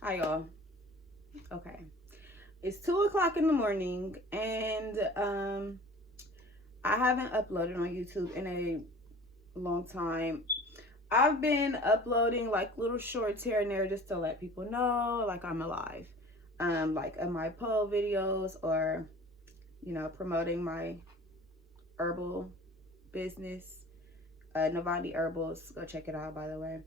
Hi, y'all. Okay. It's 2 o'clock in the morning, and I haven't uploaded on YouTube in a long time. I've been uploading like little shorts here and there just to let people know like I'm alive. Like in my poll videos or, promoting my herbal business. navoniherbals. Go check it out, by the way.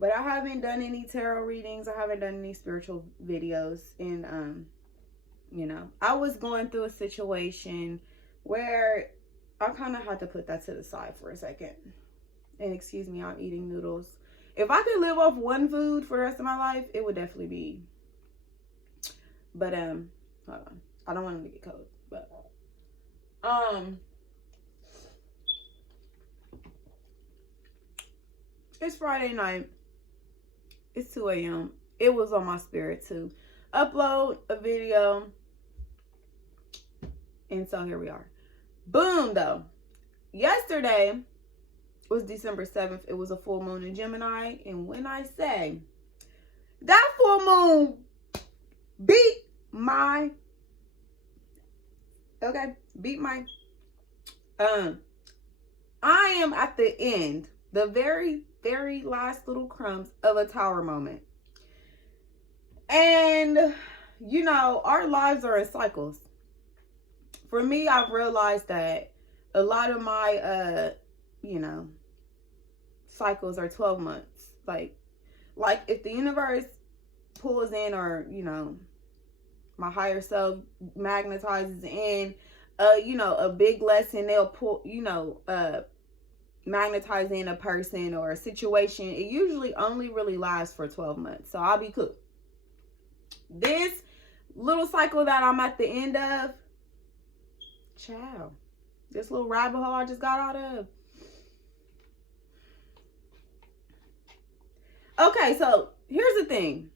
But I haven't done any tarot readings. I haven't done any spiritual videos. And, I was going through a situation where I kind of had to put that to the side for a second. And excuse me, I'm eating noodles. If I could live off one food for the rest of my life, it would definitely be. But, hold on. I don't want them to get cold. But, it's Friday night. It's 2 a.m. It was on my spirit to upload a video. And so here we are. Boom, though. Yesterday was December 7th. It was a full moon in Gemini. And when I say that full moon beat my, I am at the end, the very, very last little crumbs of a tower moment. And, our lives are in cycles. For me, I've realized that a lot of my, cycles are 12 months. Like if the universe pulls in or, my higher self magnetizes in, a big lesson, they'll pull, magnetize in a person or a situation. It usually only really lasts for 12 months. So I'll be cool. This little cycle that I'm at the end of, child, this little rabbit hole I just got out of. Okay, so here's the thing.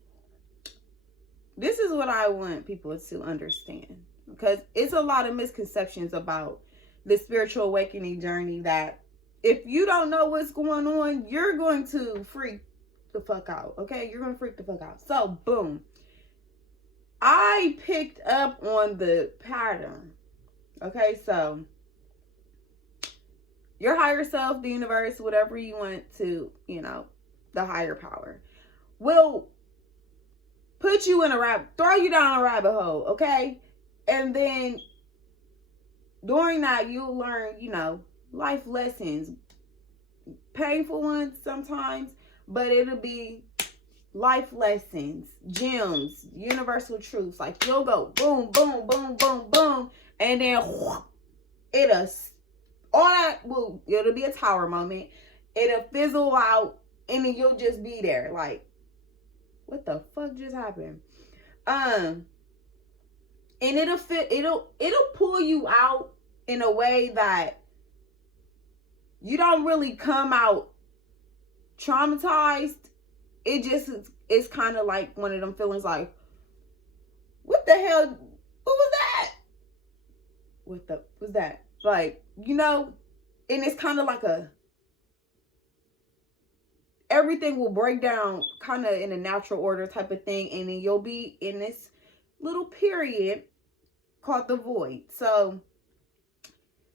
This is what I want people to understand, because it's a lot of misconceptions about the spiritual awakening journey that if you don't know what's going on, you're going to freak the fuck out. Okay, you're going to freak the fuck out. So boom, I picked up on the pattern. Okay, so your higher self, the universe, whatever you want to, the higher power, will put you in throw you down a rabbit hole, okay? And then during that, you'll learn, life lessons, painful ones sometimes, but it'll be life lessons, gems, universal truths. Like you'll go boom, boom, boom, boom, boom, and then it'll be a tower moment. It'll fizzle out, and then you'll just be there like, what the fuck just happened? And it'll pull you out in a way that you don't really come out traumatized. It just it's kind of like one of them feelings like, what the hell? What was that? What the was that? Like, and it's kind of like everything will break down kind of in a natural order type of thing. And then you'll be in this little period called the void. So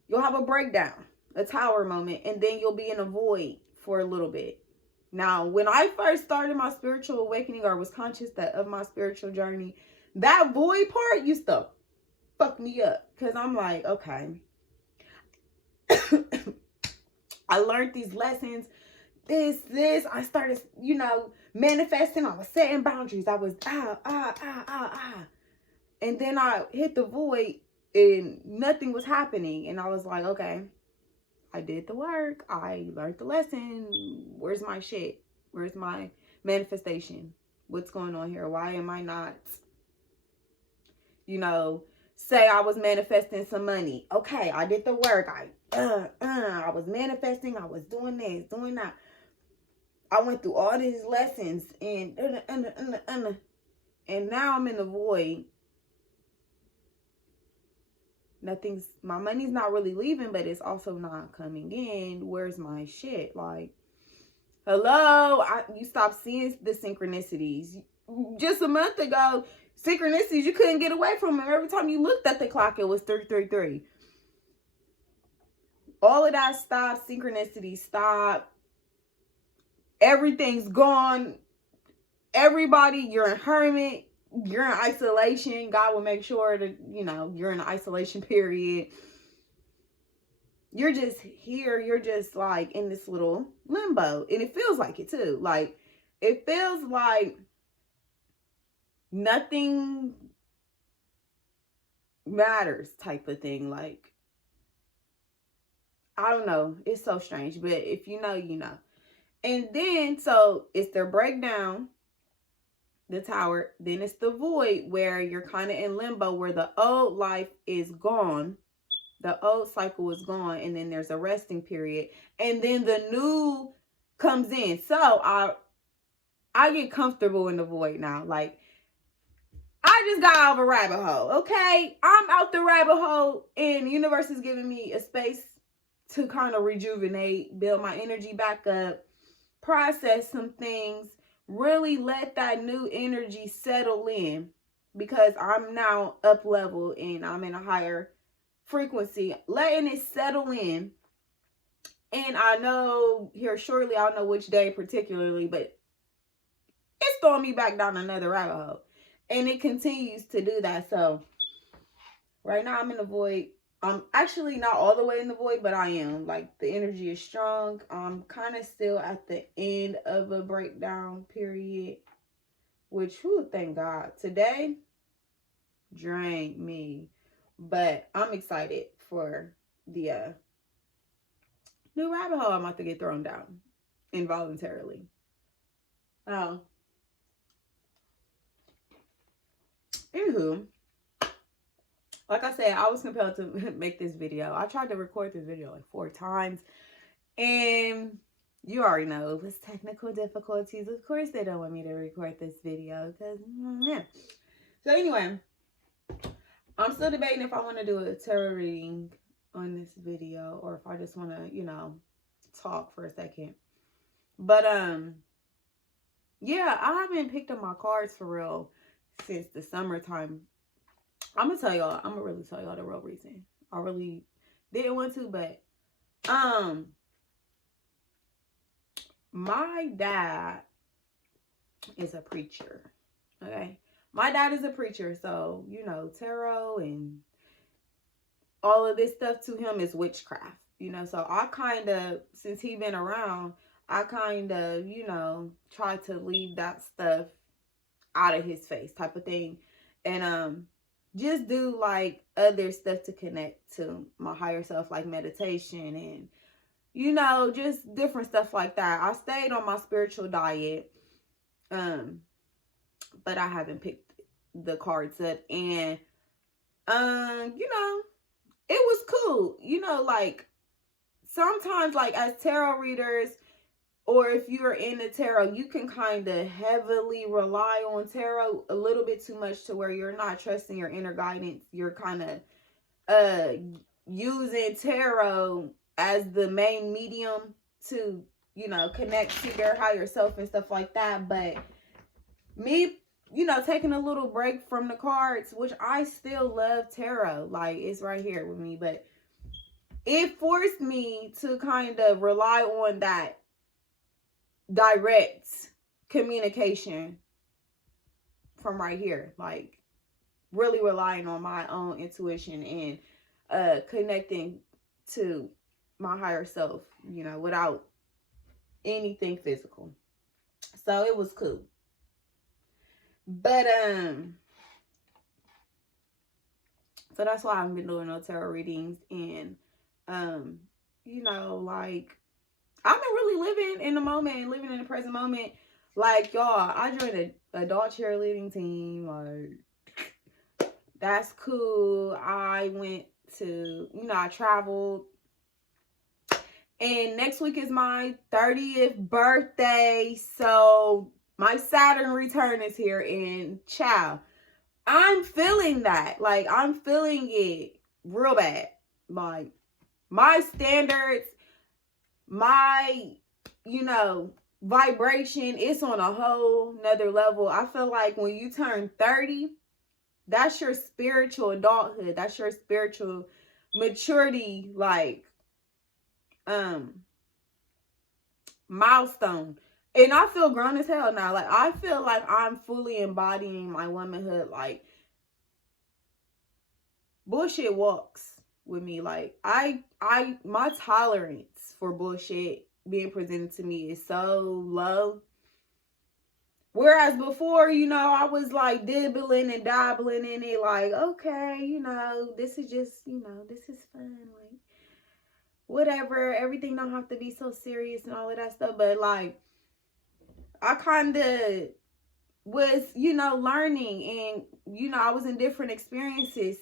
you'll have a breakdown, a tower moment, and then you'll be in a void for a little bit. Now, when I first started my spiritual awakening or was conscious of my spiritual journey, that void part used to fuck me up. Because I'm like, okay. I learned these lessons. This. I started, manifesting. I was setting boundaries. I was, And then I hit the void and nothing was happening. And I was like, okay, I did the work. I learned the lesson. Where's my shit? Where's my manifestation? What's going on here? Why am I not, say I was manifesting some money. Okay, I did the work. I was manifesting. I was doing this, doing that. I went through all these lessons and now I'm in the void. My money's not really leaving, but it's also not coming in. Where's my shit? Like, hello? You stop seeing the synchronicities. just a month ago, synchronicities, you couldn't get away from them. Every time you looked at the clock, it was 333. All of that stopped. Synchronicity stopped. Everything's gone. Everybody, you're in hermit. You're in isolation. God will make sure that, you know, you're in an isolation period. You're just here. You're just like in this little limbo. And it feels like it too. Like, it feels like nothing matters type of thing. Like, I don't know. It's so strange. But if you know, you know. And then, so it's their breakdown, the tower. Then it's the void, where you're kind of in limbo, where the old life is gone. The old cycle is gone. And then there's a resting period. And then the new comes in. So I get comfortable in the void now. Like, I just got out of a rabbit hole, okay? I'm out the rabbit hole, and the universe is giving me a space to kind of rejuvenate, build my energy back up, process some things, really let that new energy settle in, because I'm now up level and I'm in a higher frequency, letting it settle in. And I know here shortly, I'll know which day particularly, but it's throwing me back down another rabbit hole. And it continues to do that. So right now I'm in the void. I'm actually not all the way in the void, but I am. Like, the energy is strong. I'm kind of still at the end of a breakdown period, which, whew, thank God. Today drained me. But I'm excited for the new rabbit hole I'm about to get thrown down involuntarily. Anywho, like I said, I was compelled to make this video. I tried to record this video like 4 times. And you already know, it was technical difficulties. Of course, they don't want me to record this video. Because, yeah. So anyway, I'm still debating if I want to do a tarot reading on this video. Or if I just want to, you know, talk for a second. But, yeah, I haven't picked up my cards for real since the summertime. I'm gonna really tell y'all the real reason. I really didn't want to, but my dad is a preacher. Okay, my dad is a preacher, so you know, tarot and all of this stuff to him is witchcraft. You know, so I kind of, since he been around, I kind of, you know, try to leave that stuff out of his face type of thing. And just do like other stuff to connect to my higher self, like meditation and, you know, just different stuff like that. I stayed on my spiritual diet, but I haven't picked the cards up. And you know, it was cool. You know, like, sometimes, like, as tarot readers, or if you're in the tarot, you can kind of heavily rely on tarot a little bit too much, to where you're not trusting your inner guidance. You're kind of using tarot as the main medium to, you know, connect to your higher self and stuff like that. But me, you know, taking a little break from the cards, which I still love tarot. Like, it's right here with me. But it forced me to kind of rely on that direct communication from right here, like really relying on my own intuition and connecting to my higher self, you know, without anything physical. So it was cool. But so that's why I've been doing no tarot readings. And you know, like, I've been really living in the moment and living in the present moment. Like, y'all, I joined an adult cheerleading team. Like, that's cool. I went to, you know, I traveled. And next week is my 30th birthday. So my Saturn return is here. And child, I'm feeling that. Like, I'm feeling it real bad. Like, my standards, my, you know, vibration, it's on a whole nother level. I feel like when you turn 30, that's your spiritual adulthood. That's your spiritual maturity, like, milestone. And I feel grown as hell now. Like, I feel like I'm fully embodying my womanhood. Like, bullshit walks with me. Like, my tolerance for bullshit being presented to me is so low. Whereas before, I was like dibbling and dabbling in it, like, okay, this is just, this is fun, like, whatever. Everything don't have to be so serious and all of that stuff. But like, I kind of was, learning, and, I was in different experiences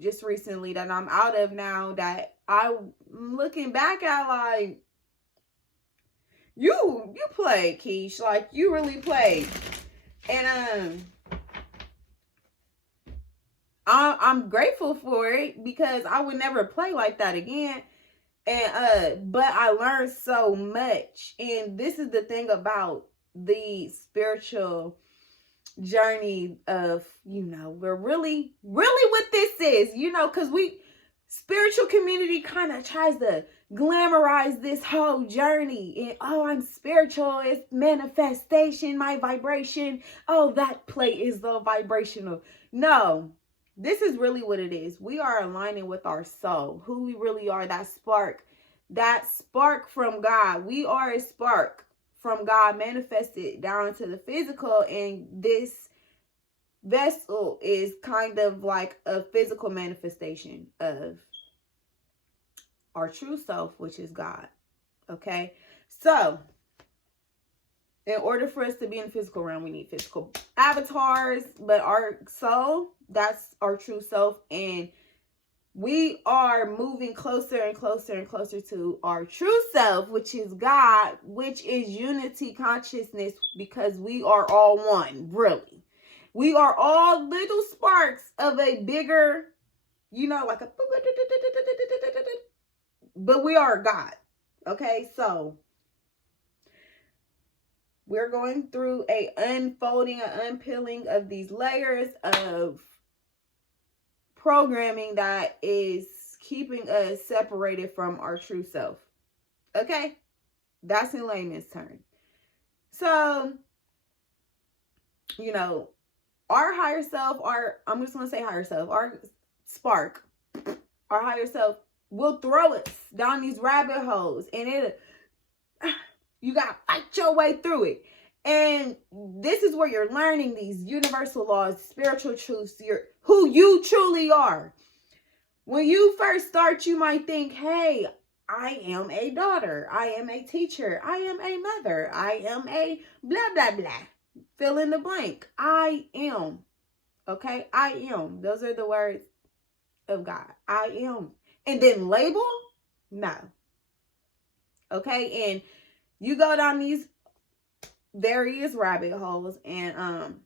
just recently that I'm out of now, that I'm looking back at, like, you played, Keish. Like, you really played. And I'm grateful for it, because I would never play like that again. And but I learned so much. And this is the thing about the spiritual journey of, we're really what this is, because spiritual community kind of tries to glamorize this whole journey. And, oh, I'm spiritual, it's manifestation, my vibration. Oh, that plate is the vibrational. No, this is really what it is. We are aligning with our soul, who we really are, that spark from God. We are a spark from God manifested down into the physical, and this vessel is kind of like a physical manifestation of our true self, which is God. Okay, so in order for us to be in the physical realm, we need physical avatars, but our soul, that's our true self, and we are moving closer and closer and closer to our true self, which is God, which is unity consciousness, because we are all one, really. We are all little sparks of a bigger, like a, but we are God. Okay, so we're going through a unfolding, an unpeeling of these layers of programming that is keeping us separated from our true self. Okay, that's in layman's term. So, our higher self, I'm just going to say higher self, our spark, our higher self will throw us down these rabbit holes, and you got to fight your way through it. And this is where you're learning these universal laws, spiritual truths, who you truly are. When you first start, you might think, hey, I am a daughter, I am a teacher, I am a mother, I am a blah, blah, blah. Fill in the blank. I am. Okay? I am. Those are the words of God. I am. And then label? No. Okay? And you go down these various rabbit holes, and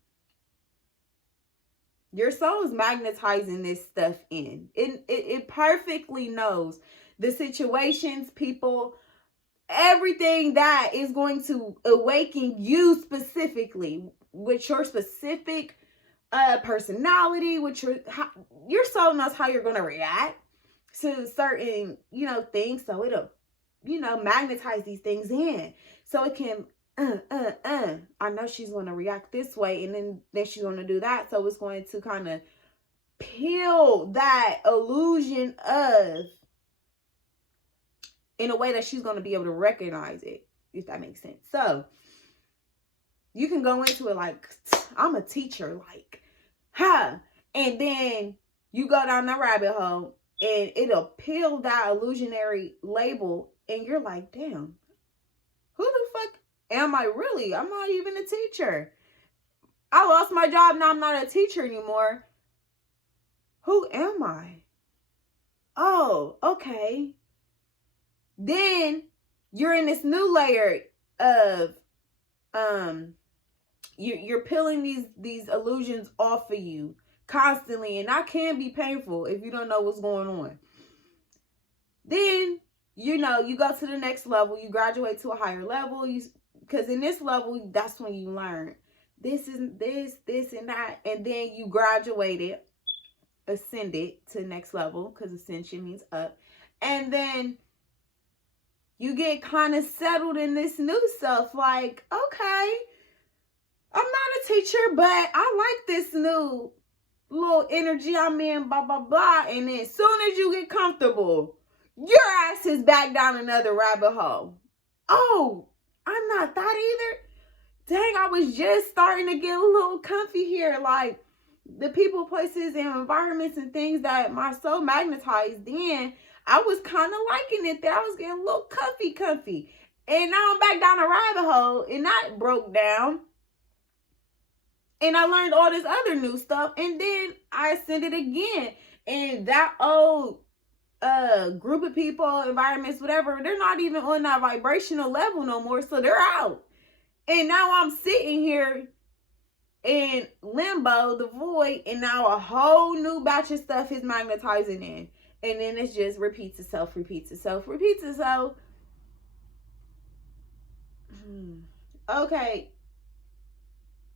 your soul is magnetizing this stuff in. It perfectly knows the situations, people, everything that is going to awaken you specifically with your specific personality, with your soul knows how you're going to react to certain, things. So it'll, magnetize these things in. So it can, I know she's going to react this way, and then she's going to do that. So it's going to kind of peel that illusion of, in a way that she's going to be able to recognize it, if that makes sense. So you can go into it like, I'm a teacher, like, and then you go down that rabbit hole, and it'll peel that illusionary label, and you're like, damn, who the fuck am I really? I'm not even a teacher. I lost my job, now I'm not a teacher anymore. Who am I? Oh, okay. Then you're in this new layer of you're peeling these illusions off of you constantly, and that can be painful if you don't know what's going on. Then you go to the next level, you graduate to a higher level, you because in this level, that's when you learn this is this and that, and then you graduated, ascended to the next level, because ascension means up, and then you get kind of settled in this new stuff. Like, okay, I'm not a teacher, but I like this new little energy I'm in, blah, blah, blah. And then as soon as you get comfortable, your ass is back down another rabbit hole. Oh, I'm not that either. Dang, I was just starting to get a little comfy here. Like, the people, places, and environments and things that my soul magnetized, then I was kind of liking it there. I was getting a little comfy. And now I'm back down a rabbit hole, and that broke down. And I learned all this other new stuff, and then I ascended again. And that old group of people, environments, whatever, they're not even on that vibrational level no more, so they're out. And now I'm sitting here in limbo, the void, and now a whole new batch of stuff is magnetizing in. And then it's just repeats itself. Okay.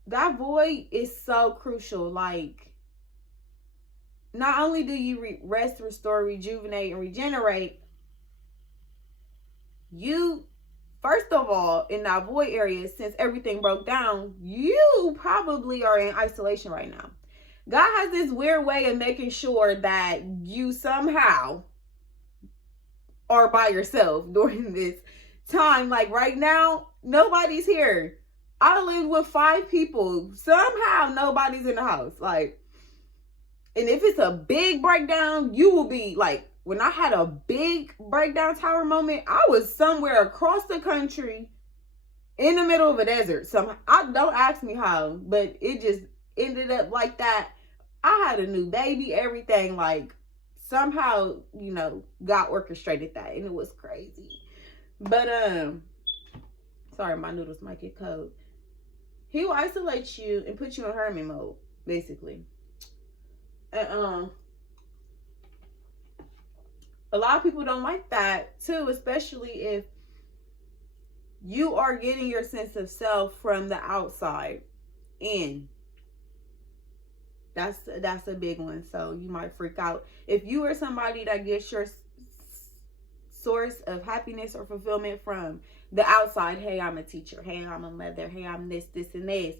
That void is so crucial. Like, not only do you rest, restore, rejuvenate, and regenerate, you, first of all, in that void area, since everything broke down, you probably are in isolation right now. God has this weird way of making sure that you somehow are by yourself during this time. Like right now, nobody's here. I lived with 5 people. Somehow nobody's in the house. Like, and if it's a big breakdown, you will be like, when I had a big breakdown tower moment, I was somewhere across the country in the middle of a desert. I don't ask me how, but it just ended up like that. I had a new baby, everything, like somehow, God orchestrated that, and it was crazy. But sorry, my noodles might get cold. He will isolate you and put you in hermit mode, basically. And a lot of people don't like that too, especially if you are getting your sense of self from the outside in. That's a big one. So you might freak out. If you are somebody that gets your source of happiness or fulfillment from the outside, hey, I'm a teacher, hey, I'm a mother, hey, I'm this, and this.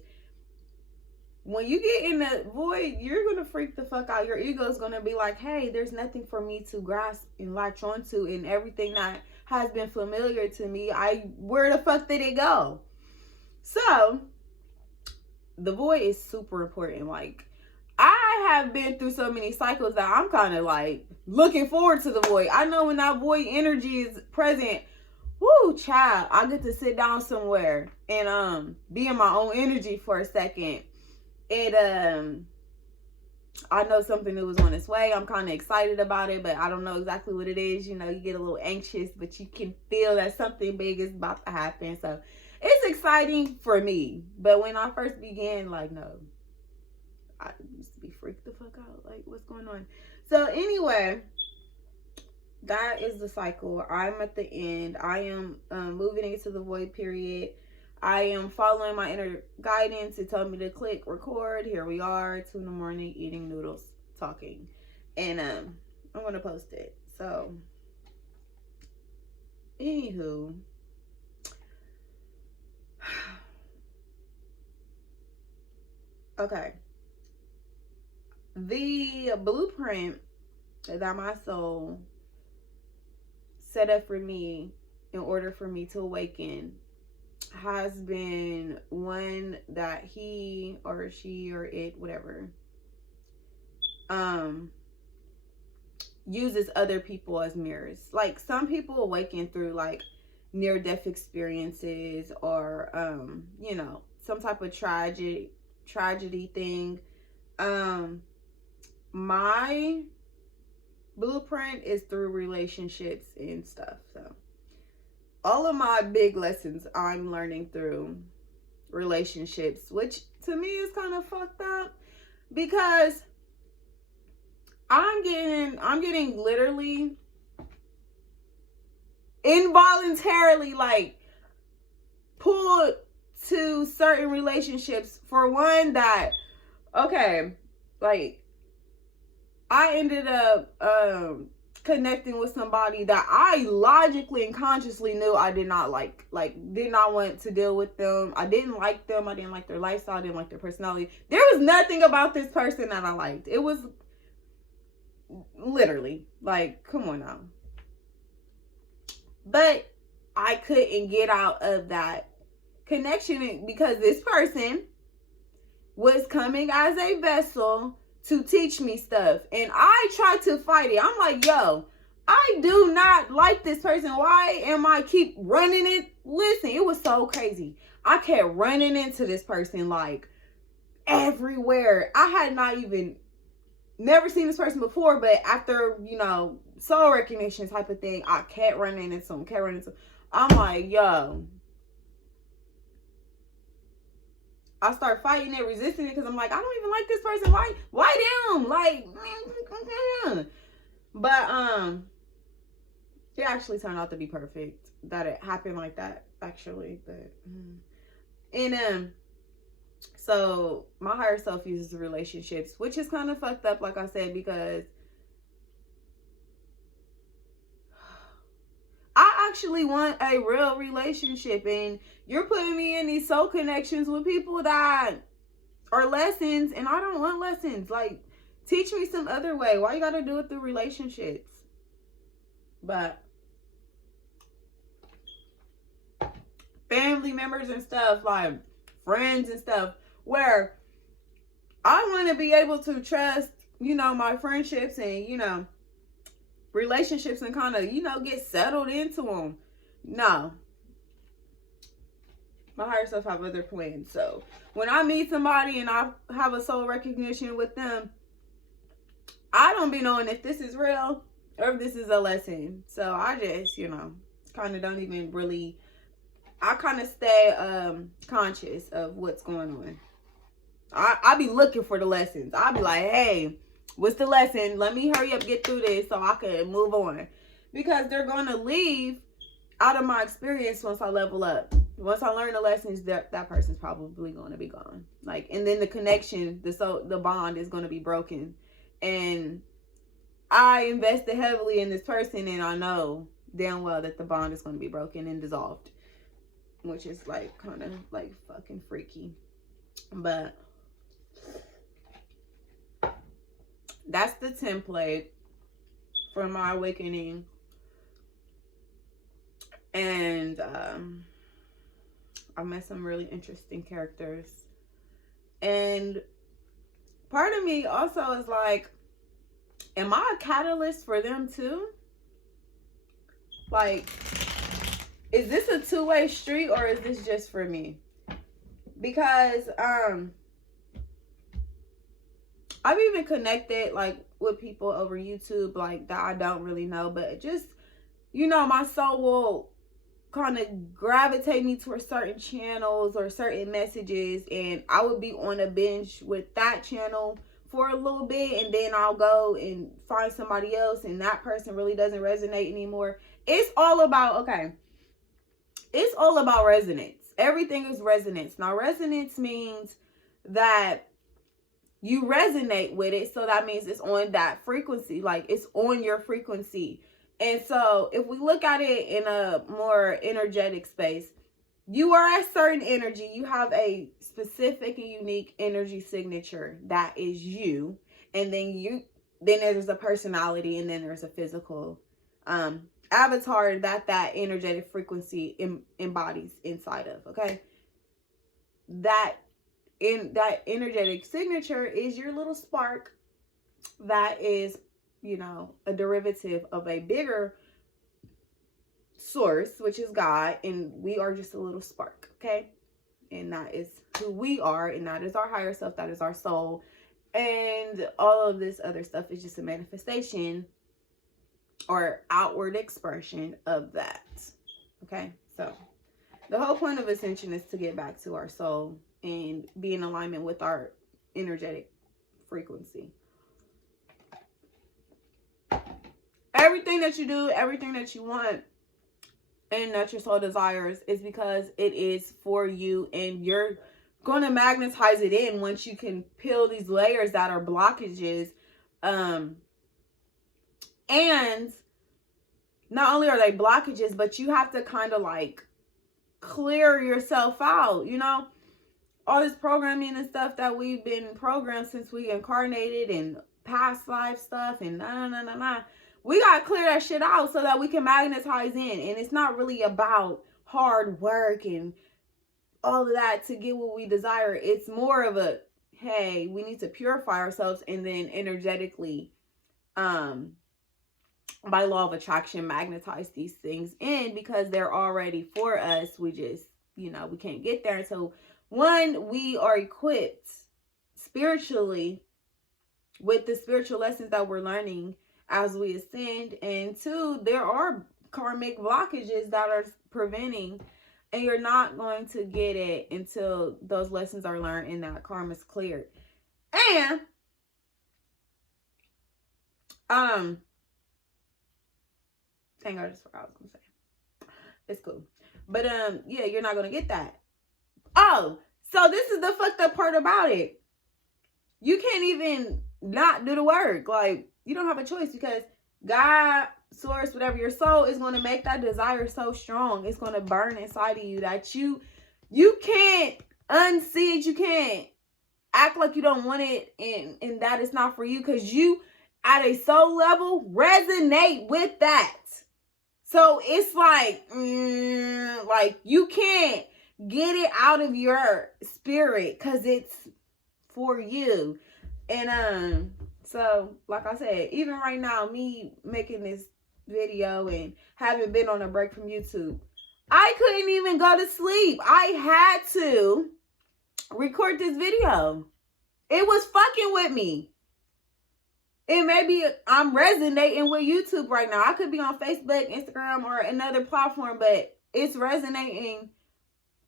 When you get in the void, you're going to freak the fuck out. Your ego is going to be like, hey, there's nothing for me to grasp and latch onto, and everything that has been familiar to me, where the fuck did it go? So, the void is super important. Like, I have been through so many cycles that I'm kind of like looking forward to the void. I know when that void energy is present, whoo, child, I get to sit down somewhere and be in my own energy for a second. I know something new is on its way. I'm kind of excited about it, but I don't know exactly what it is. You get a little anxious, but you can feel that something big is about to happen. So it's exciting for me. But when I first began, like, no, I used to be freaked the fuck out. Like, what's going on? So anyway, that is the cycle. I'm at the end. I am moving into the void period. I am following my inner guidance. It told me to click record. Here we are, 2 a.m, eating noodles, talking. And I'm going to post it. So, anywho. Okay. The blueprint that my soul set up for me in order for me to awaken has been one that he or she or it, whatever, uses other people as mirrors. Like, some people awaken through like near-death experiences or some type of tragedy thing. My blueprint is through relationships and stuff. So all of my big lessons I'm learning through relationships, which to me is kind of fucked up, because I'm getting literally involuntarily like pulled to certain relationships. For one, that, okay, like, I ended up connecting with somebody that I logically and consciously knew I did not like did not want to deal with them. I didn't like them. I didn't like their lifestyle. I didn't like their personality. There was nothing about this person that I liked. It was literally, like, come on now. But I couldn't get out of that connection because this person was coming as a vessel to teach me stuff. And I tried to fight it. I'm like, yo, I do not like this person. Why am I keep running it? Listen, it was so crazy. I kept running into this person like everywhere. I had not even never seen this person before, but after, soul recognition type of thing, I kept running into him, I'm like, yo. I start fighting it, resisting it, because I'm like, I don't even like this person. Why them? Like, but it actually turned out to be perfect that it happened like that, actually. But and so my higher self uses relationships, which is kind of fucked up, like I said, because I actually want a real relationship, and you're putting me in these soul connections with people that are lessons, and I don't want lessons. Like, teach me some other way. Why you gotta do it through relationships? But family members and stuff, like friends and stuff, where I want to be able to trust, my friendships and, relationships and kind of, get settled into them. No. My higher self have other plans. So when I meet somebody and I have a soul recognition with them, I don't be knowing if this is real or if this is a lesson. So I just, kind of don't even really, I kind of stay conscious of what's going on. I be looking for the lessons. I'll be like, hey, what's the lesson? Let me hurry up, get through this so I can move on. Because they're going to leave out of my experience once I level up. Once I learn the lessons, that person's probably going to be gone. Like, and then the connection, the bond is going to be broken. And I invested heavily in this person, and I know damn well that the bond is going to be broken and dissolved. Which is like kind of like fucking freaky. But that's the template for my awakening. And I met some really interesting characters. And part of me also is like, am I a catalyst for them too? Like, is this a two-way street or is this just for me? Because I've even connected like with people over YouTube like that I don't really know, but just, my soul will kind of gravitate me towards certain channels or certain messages, and I would be on a binge with that channel for a little bit, and then I'll go and find somebody else, and that person really doesn't resonate anymore. It's all about resonance. Everything is resonance. Now, resonance means that you resonate with it, so that means it's on that frequency, like it's on your frequency. And so if we look at it in a more energetic space, you are a certain energy. You have a specific and unique energy signature that is you. And then there's a personality, and then there's a physical avatar that energetic frequency embodies inside of. Okay, that energetic signature is your little spark that is, a derivative of a bigger source, which is God, and we are just a little spark. Okay, and that is who we are, and that is our higher self, that is our soul, and all of this other stuff is just a manifestation or outward expression of that. Okay, so the whole point of ascension is to get back to our soul and be in alignment with our energetic frequency. Everything that you do, everything that you want, and that your soul desires is because it is for you, and you're going to magnetize it in once you can peel these layers that are blockages. And not only are they blockages, but you have to kind of like clear yourself out, you know, all this programming and stuff that we've been programmed since we incarnated, and past life stuff, and we got to clear that shit out so that we can magnetize in. And it's not really about hard work and all of that to get what we desire. It's more of a, hey, we need to purify ourselves, and then energetically, by law of attraction, magnetize these things in, because they're already for us. We just, you know, we can't get there until, one, we are equipped spiritually with the spiritual lessons that we're learning as we ascend, and two, there are karmic blockages that are preventing, and you're not going to get it until those lessons are learned and that karma's cleared. And dang, I just forgot what I was gonna say. It's cool. But yeah, you're not gonna get that. Oh, so this is the fucked up part about it. You can't even not do the work. Like, you don't have a choice, because God, source, whatever, your soul is gonna make that desire so strong. It's gonna burn inside of you that you can't unsee it. You can't act like you don't want it, and that it's not for you, because you at a soul level resonate with that. So it's like you can't get it out of your spirit, because it's for you. And so like I said, even right now, me making this video and having been on a break from YouTube, I couldn't even go to sleep. I had to record this video. It was fucking with me. It may be I'm resonating with YouTube right now. I could be on Facebook, Instagram, or another platform, but it's resonating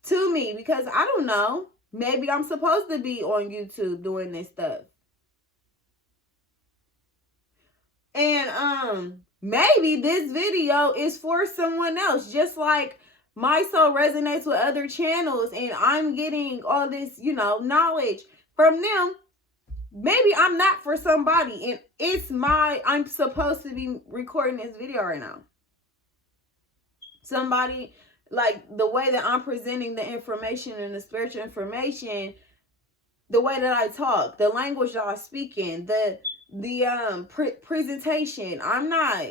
to me because I don't know. Maybe I'm supposed to be on YouTube doing this stuff. And maybe this video is for someone else, just like my soul resonates with other channels and I'm getting all this, knowledge from them. Maybe I'm not for somebody, and I'm supposed to be recording this video right now. Somebody, like the way that I'm presenting the information and the spiritual information, the way that I talk, the language that I speak in, the presentation. I'm not,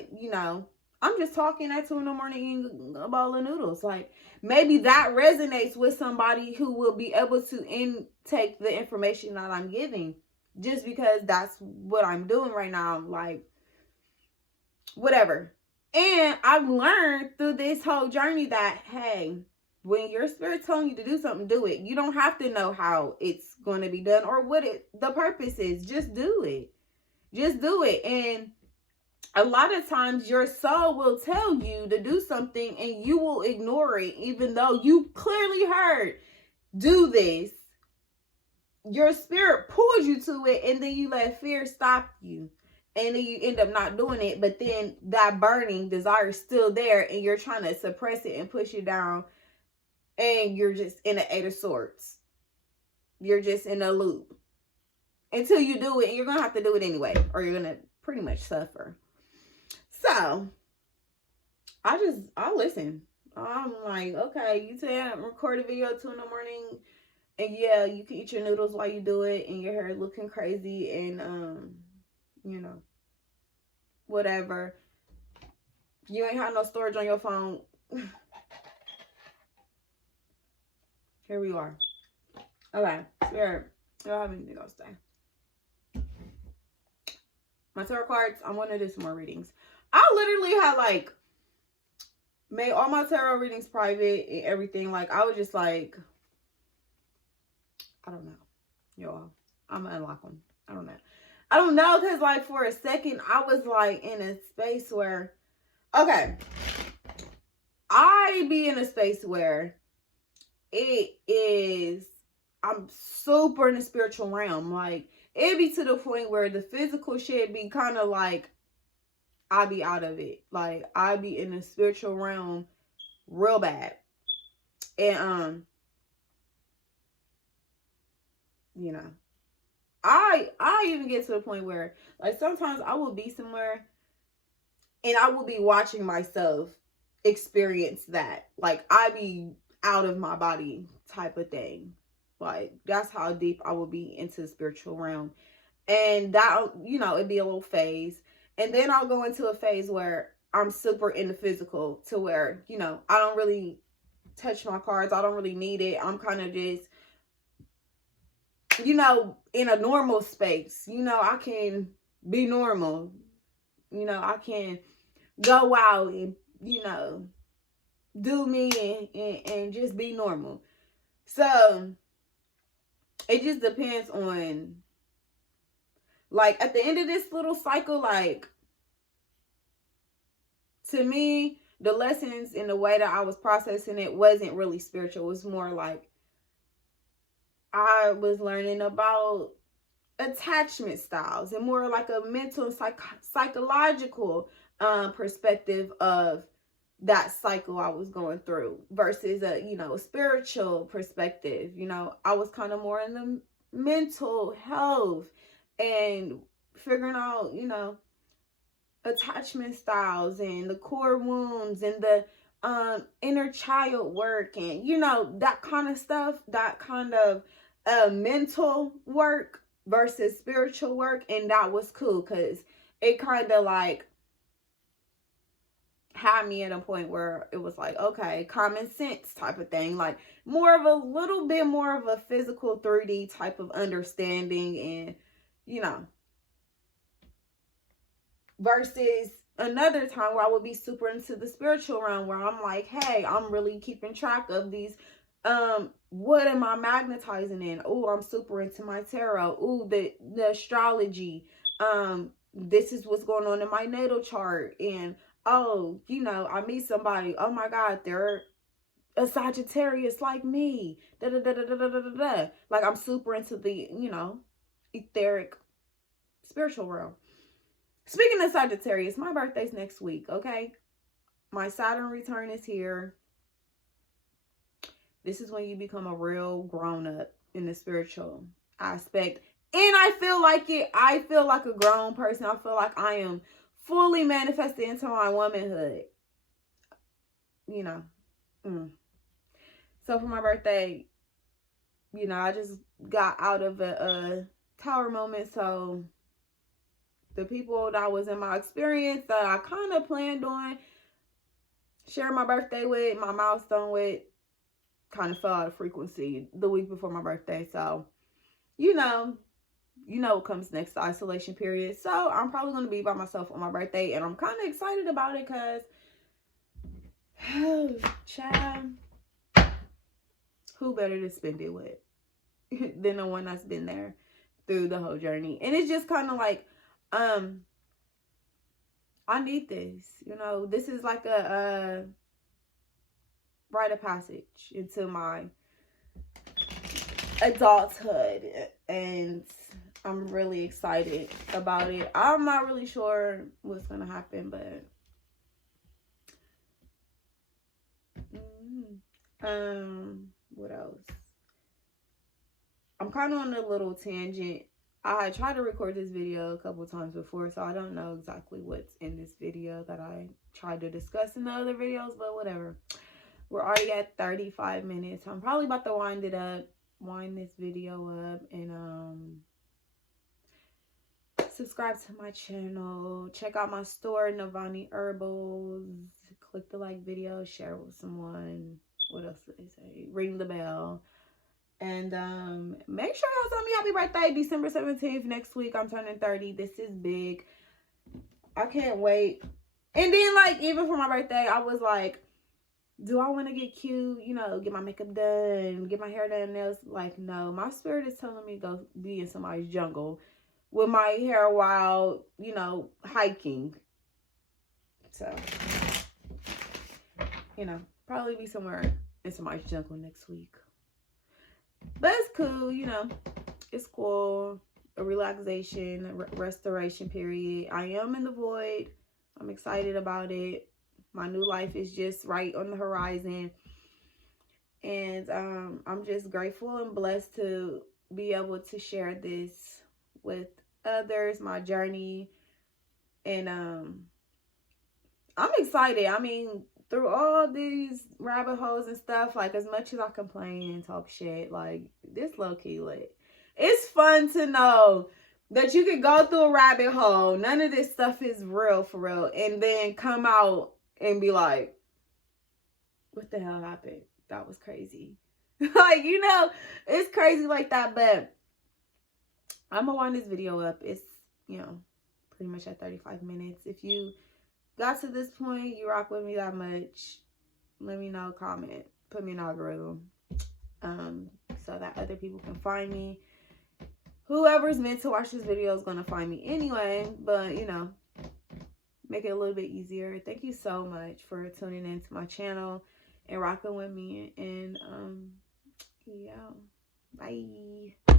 I'm just talking at 2 in the morning eating a bowl of noodles. Like, maybe that resonates with somebody who will be able to intake the information that I'm giving. Just because that's what I'm doing right now. Like, whatever. And I've learned through this whole journey that, hey, when your spirit's telling you to do something, do it. You don't have to know how it's going to be done or what the purpose is. Just do it. Just do it. And a lot of times your soul will tell you to do something and you will ignore it, even though you clearly heard, do this. Your spirit pulls you to it, and then you let fear stop you, and then you end up not doing it. But then that burning desire is still there, and you're trying to suppress it and push it down, and you're just in an 8 of Swords. You're just in a loop until you do it, and you're gonna have to do it anyway, or you're gonna pretty much suffer. So I listen. I'm like, okay, you said record a video at 2 in the morning. And yeah, you can eat your noodles while you do it, and your hair is looking crazy, and whatever. You ain't have no storage on your phone. Here we are. Okay, Spirit, you don't have anything else to say. My tarot cards, I want to do some more readings. I literally had made all my tarot readings private and everything. Like, I was just like, I don't know, y'all. I'm gonna unlock them. I don't know, because for a second I was in a space where, okay, I be in a space where I'm super in the spiritual realm. It be to the point where the physical shit be kind of I be out of it. I be in the spiritual realm real bad. And you know, I even get to the point where, like, sometimes I will be somewhere and I will be watching myself experience that. Like, I be out of my body type of thing. Like, that's how deep I will be into the spiritual realm. And that, you know, it'd be a little phase. And then I'll go into a phase where I'm super in the physical, to where, you know, I don't really touch my cards. I don't really need it. I'm kind of just, you know, in a normal space. You know, I can be normal. You know, I can go out and, you know, do me and just be normal. So it just depends on, like, at the end of this little cycle, like, to me, the lessons and the way that I was processing it wasn't really spiritual. It was more like I was learning about attachment styles and more like a mental and psychological perspective of that cycle I was going through versus a, you know, spiritual perspective. You know, I was kind of more in the mental health and figuring out, you know, attachment styles and the core wounds and the inner child work, and, you know, that kind of stuff, that kind of mental work versus spiritual work. And that was cool because it kind of like had me at a point where it was like, okay, common sense type of thing, like more of a little bit more of a physical 3D type of understanding. And, you know, versus another time where I would be super into the spiritual realm, where I'm like, hey, I'm really keeping track of these, what am I magnetizing in? Oh, I'm super into my tarot. Oh, the astrology. This is what's going on in my natal chart. And, oh, you know, I meet somebody, oh my God, they're a Sagittarius like me. Da da da da da da da da. Like, I'm super into the, you know, etheric spiritual realm. Speaking of Sagittarius, my birthday's next week, okay? My Saturn return is here. This is when you become a real grown-up in the spiritual aspect. And I feel like it. I feel like a grown person. I feel like I am fully manifested into my womanhood. You know. So for my birthday, you know, I just got out of a tower moment. So the people that was in my experience that I kind of planned on sharing my birthday with, my milestone with, kind of fell out of frequency the week before my birthday. So, you know what comes next, the isolation period. So I'm probably going to be by myself on my birthday, and I'm kind of excited about it because, oh, child, who better to spend it with than the one that's been there through the whole journey. And it's just kind of like, I need this, you know. This is like a rite of passage into my adulthood, and I'm really excited about it. I'm not really sure what's gonna happen, but what else? I'm kind of on a little tangent. I tried to record this video a couple times before, so I don't know exactly what's in this video that I tried to discuss in the other videos, but whatever. We're already at 35 minutes. I'm probably about to wind this video up, and subscribe to my channel. Check out my store, navoniherbals. Click the like video, share with someone. What else did they say? Ring the bell. And make sure y'all tell me happy birthday, December 17th. Next week, I'm turning 30. This is big. I can't wait. And then, like, even for my birthday, I was like, do I want to get cute? You know, get my makeup done, get my hair done, nails. Like, no. My spirit is telling me to go be in somebody's jungle with my hair wild, you know, hiking. So, you know, probably be somewhere in somebody's jungle next week. But it's cool, you know. It's cool. A relaxation, a restoration period. I am in the void. I'm excited about it. My new life is just right on the horizon. And I'm just grateful and blessed to be able to share this with others, my journey. And I'm excited. I mean, through all these rabbit holes and stuff, like, as much as I complain and talk shit, like, this low-key lit. It's fun to know that you can go through a rabbit hole. None of this stuff is real, for real. And then come out and be like, what the hell happened? That was crazy. Like, you know, it's crazy like that. But I'm going to wind this video up. It's, you know, pretty much at 35 minutes. If you got to this point, you rock with me that much, let me know, comment, put me in algorithm, so that other people can find me. Whoever's meant to watch this video is gonna find me anyway, but you know, make it a little bit easier. Thank you so much for tuning into my channel and rocking with me. And yeah, bye.